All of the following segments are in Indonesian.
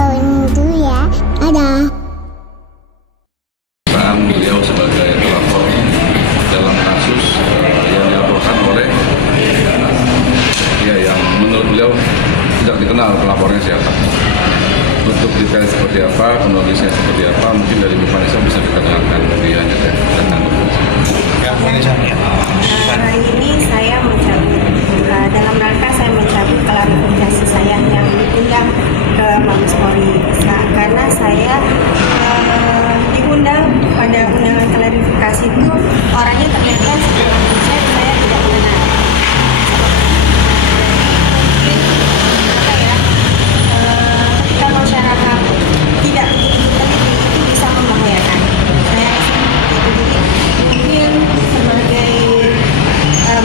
bawain dulu ya. Ada. Beliau sebagai pelapor dalam kasus yang dilaporkan oleh yang menurut beliau tidak dikenal pelapornya siapa. Untuk detail seperti apa, kronologisnya seperti apa, mungkin dari Bu Vanessa bisa kita dengarkan lebih lanjut ya. Hari ini saya mencabut, dalam rangka saya mencabut klarifikasi saya yang diundang ke Mabes Polri, karena saya diundang pada undangan klarifikasi itu orangnya ternyata setelah dicek saya tidak mengenal. Ketika masyarakat tidak begitu teliti itu bisa membahayakan. Saya mungkin sebagai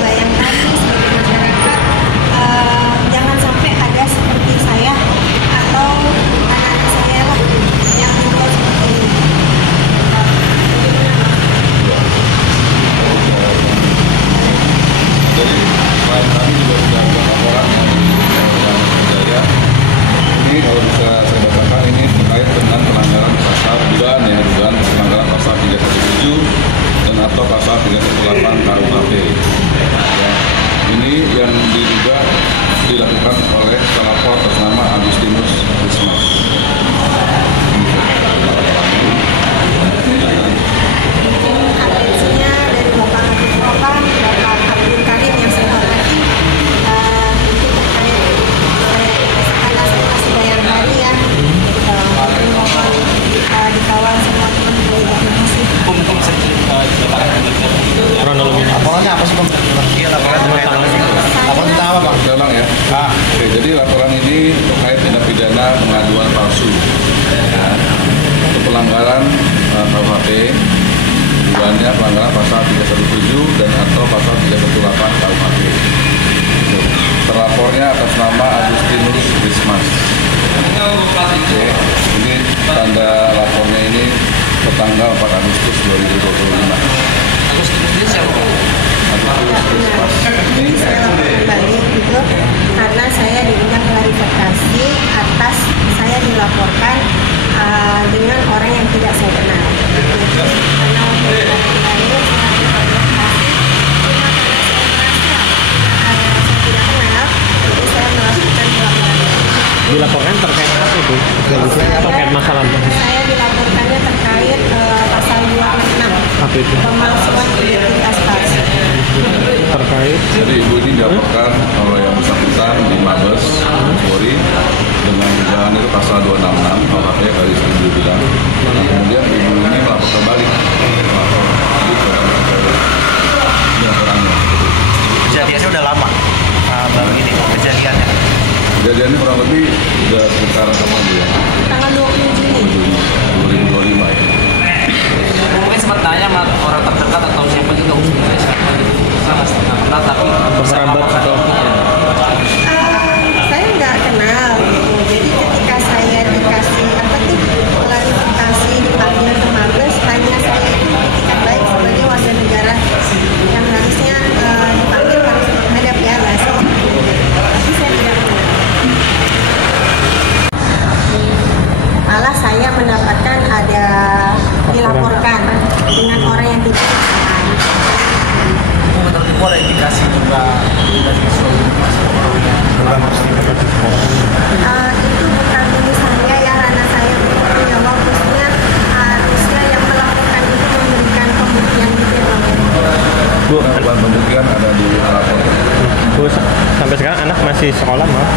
bayang kami sebagai masyarakat, jangan sampai ada seperti saya atau anak-anak saya lah yang berbuat seperti ini. Jadi kami juga sudah buat laporan Jaya. Ini kalau bisa saya bacakan, ini terkait dengan pelanggaran pasal dugaan pelanggaran pasal 317 dan atau pasal 318 KUHP. Ini yang diduga dilakukan oleh pelapor atas nama Agustinus Rismas. Atensinya dari Bapak Habib Propam, Bapak Abdul Karim yang saya hormati, itu terkait karena saya masih bayar hari ya, mohon dikawal semua teman-teman. Mungkin bisa kronologinya. Laporannya apa sih, Bang? Iya, laporan tentang apa, Bang? Saya ulang ya. Oke, jadi laporan ini terkait tindak pidana pengaduan palsu. Untuk pelanggaran KUHP, dugaannya pelanggaran pasal 317 dan atau pasal 318 KUHP. Terlapornya atas nama Agustinus Rismas. Oke, ini tanda lapornya ini tertanggal 4 Agustus 2025. Agustinus ini siapa? Agustinus Rismas. Ini saya laporkan balik itu karena saya diundang klarifikasi atas saya dilaporkan dengan orang yang tidak saya kenal. Karena waktu itu kemarin saya klarifikasi cuma karena saya merasa saya tidak kenal, jadi saya melakukan pelaporan. Dilaporkan terkait apa itu? Terkait masalah apa? Saya dilaporkannya terkait pasal 266 Apa itu? pemalsuan identitas palsu. Terkait Jadi ibu ini dilaporkan oleh yang bersangkutan di Mabes Polri dengan dugaan itu pasal 266 KUHP kali ibu bilang. Nah, kemudian ibu ini melaporkan balik. Laporannya. kejadiannya udah lama. Baru ini kejadiannya. Kejadiannya kurang lebih sudah sekitar kapan ya? Tanggal 20 Juni. 2025 ya. Mungkin sempat tanya sama orang terdekat atau siapa juga hubungannya siapa gitu. Sama setengah kenal tapi Kerabat atau Saya nggak kenal gitu. Jadi ketika saya dikasih apa tuh klarifikasi dipanggil ke Mabes, tanya saya itu etikat baik sebagai warga negara yang harusnya dipanggil harus menghadap ya bahasa. Tapi saya tidak kenal. Malah saya mendapatkan ada dilaporkan dengan orang yang tidak kenal. menurut Ibu ada indikasi juga dari suami Itu bukan ini saya ya, ranah saya begitu ya, maksudnya harusnya yang melakukan itu memberikan pembuktian gitu ya, Bang. Bu, pembuktian ada di lapor. Bu, sampai sekarang anak masih sekolah, Mas?